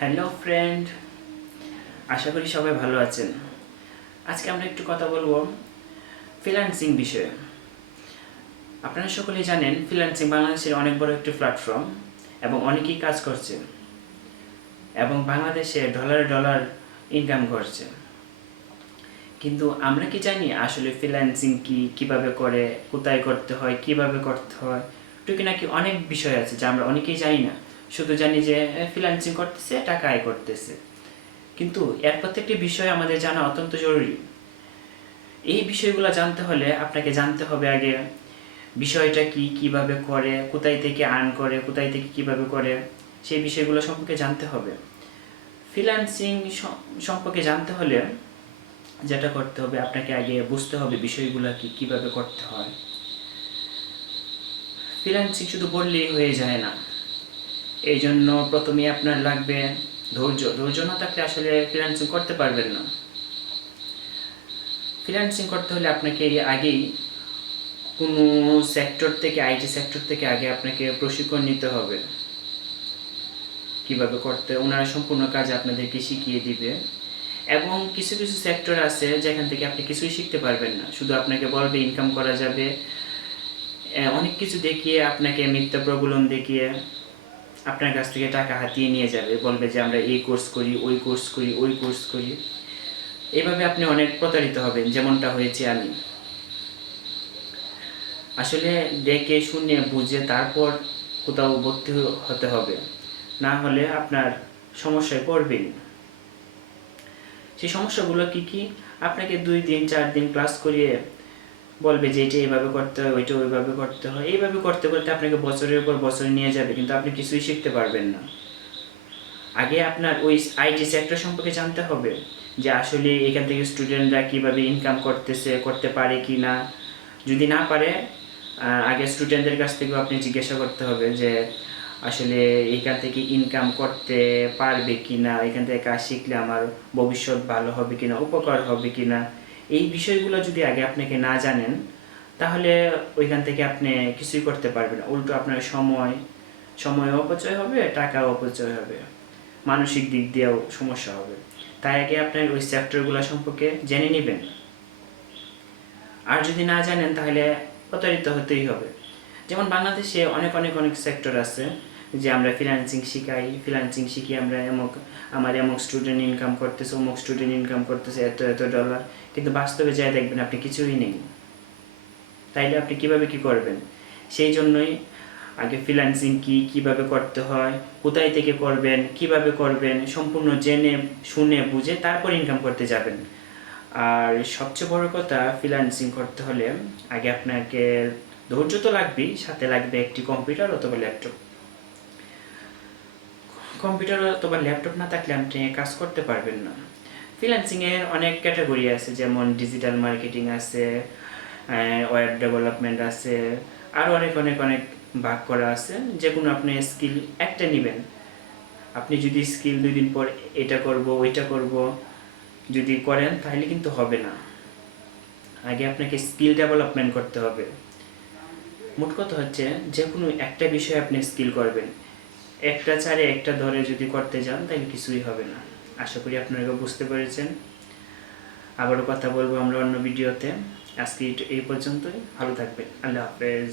Hello friend, আশা করি সবাই ভালো আছেন। আজকে আমরা একটু কথা বলবো ফ্রিল্যান্সিং বিষয়ে। আপনারা সকলেই জানেন ফ্রিল্যান্সিং বাংলাদেশের অনেক বড় একটি প্ল্যাটফর্ম এবং অনেকেই কাজ করছে এবং বাংলাদেশে ডলারে ডলার ইনকাম করছে। কিন্তু আমরা কি জানি আসলে ফ্রিল্যান্সিং কি, কিভাবে করে, কোথায় করতে হয়, কিভাবে করতে হয়, টুকি নাকি অনেক বিষয় আছে যা আমরা অনেকেই জানি না। শুধু জানি যে ফ্রিল্যান্সিং করতেছে, টাকা আয় করতেছে। কিন্তু এর প্রত্যেকটি বিষয় আমাদের জানা অত্যন্ত জরুরি। এই বিষয়গুলো জানতে হলে আপনাকে জানতে হবে আগে বিষয়টা কি, কিভাবে করে, কোথায় থেকে আর্ন করে, কোথায় থেকে কিভাবে করে, সেই বিষয়গুলো সম্পর্কে জানতে হবে। ফ্রিল্যান্সিং সম্পর্কে জানতে হলে যেটা করতে হবে, আপনাকে আগে বুঝতে হবে বিষয়গুলো কি, কিভাবে করতে হয়। ফ্রিল্যান্সিং শুধু বললেই হয়ে যায় না, এই জন্য প্রথমে আপনার লাগবে ধৈর্য। ধৈর্য না থাকলে আসলে ফ্রিল্যান্সিং করতে পারবেন না। ফ্রিল্যান্সিং করতে হলে আপনাকে আগেই কোনো সেক্টর থেকে, আইটি সেক্টর থেকে আগে আপনাকে প্রশিক্ষণ নিতে হবে কিভাবে করতে। ওনারা সম্পূর্ণ কাজ আপনাদেরকে শিখিয়ে দিবে। এবং কিছু কিছু সেক্টর আছে যেখান থেকে আপনি কিছুই শিখতে পারবেন না, শুধু আপনাকে বলবে ইনকাম করা যাবে, অনেক কিছু দেখিয়ে, আপনাকে মিথ্যা প্রলোভন দেখিয়ে আপনার কাছ থেকে টাকা হাতিয়ে নিয়ে যাবে, বলবে যে আমরা এই কোর্স করি, ওই কোর্স করি, ওই কোর্স করি। এভাবে আপনি অনেক প্রতারিত হবেন, যেমনটা হয়েছে আমি। আসলে দেখে শুনে বুঝে তারপর কোথাও ভর্তি হতে হবে, না হলে আপনার সমস্যায় পড়বেন। সেই সমস্যাগুলো কি কি? আপনাকে 2 দিন 4 দিন ক্লাস করিয়ে বলবে যে এটা এইভাবে করতে হয়, ওইটা ওইভাবে করতে হয়। এইভাবে করতে করতে আপনাকে বছরের পর বছর নিয়ে যাবে, কিন্তু আপনি কিছুই শিখতে পারবেন না। আগে আপনার ওই আইটি সেক্টর সম্পর্কে জানতে হবে যে আসলে এখান থেকে স্টুডেন্টরা কীভাবে ইনকাম করতেছে, করতে পারে কি না। যদি না পারে, আগে স্টুডেন্টদের কাছ থেকেও আপনি জিজ্ঞাসা করতে হবে যে আসলে এখান থেকে ইনকাম করতে পারবে কি না, এখান থেকে কাজ শিখলে আমার ভবিষ্যৎ ভালো হবে কি না, উপকার হবে কি না। এই বিষয়গুলো যদি আগে আপনাকে না জানেন, তাহলে ওইখান থেকে আপনি কিছুই করতে পারবেন না। উল্টো আপনার সময় অপচয় হবে, টাকাও অপচয় হবে, মানসিক দিক দিয়েও সমস্যা হবে। তাই আগে আপনার ওই সেক্টরগুলো সম্পর্কে জেনে নেবেন। আর যদি না জানেন তাহলে প্রতারিত হতেই হবে। যেমন বাংলাদেশে অনেক অনেক অনেক সেক্টর আছে যে আমরা ফ্রিল্যান্সিং শিখাই, ফ্রিল্যান্সিং শিখি আমরা আমার এমক স্টুডেন্ট ইনকাম করতেছে, অমুক স্টুডেন্ট ইনকাম করতেছে এত এত ডলার, কিন্তু বাস্তবে যাই দেখবেন আপনি কিছুই নেই। তাইলে আপনি কিভাবে কি করবেন? সেই জন্যই আগে ফ্রিল্যান্সিং কি, কিভাবে করতে হয়, কোথায় থেকে করবেন, কিভাবে করবেন, সম্পূর্ণ জেনে শুনে বুঝে তারপর ইনকাম করতে যাবেন। আর সবচেয়ে বড় কথা, ফ্রিল্যান্সিং করতে হলে আগে আপনাকে ধৈর্য তো লাগবেই, সাথে লাগবে একটি কম্পিউটার অথবা ল্যাপটপ। কম্পিউটার অথবা ল্যাপটপ না থাকলে আপনি কাজ করতে পারবেন না। ফ্রিল্যান্সিংয়ের অনেক ক্যাটাগরি আছে, যেমন ডিজিটাল মার্কেটিং আছে, ওয়েব ডেভেলপমেন্ট আছে, আরও অনেক অনেক অনেক ভাগ করা আছে। যে কোনো আপনি স্কিল একটা নেবেন। আপনি যদি স্কিল 2 দিন পর এটা করব ওইটা করব যদি করেন, তাহলে কিন্তু হবে না। আগে আপনাকে স্কিল ডেভেলপমেন্ট করতে হবে। মোট কথা হচ্ছে, যে কোনো একটা বিষয়ে আপনি স্কিল করবেন। একটা ছাড়ে একটা ধরে যদি করতে যান, তাহলে কিছুই হবে না। আশা করি আপনারা বুঝতে পেরেছেন। আবারও কথা বলবো আমরা অন্য ভিডিওতে। আজকে এই পর্যন্তই। ভালো থাকবেন। আল্লাহ হাফেজ।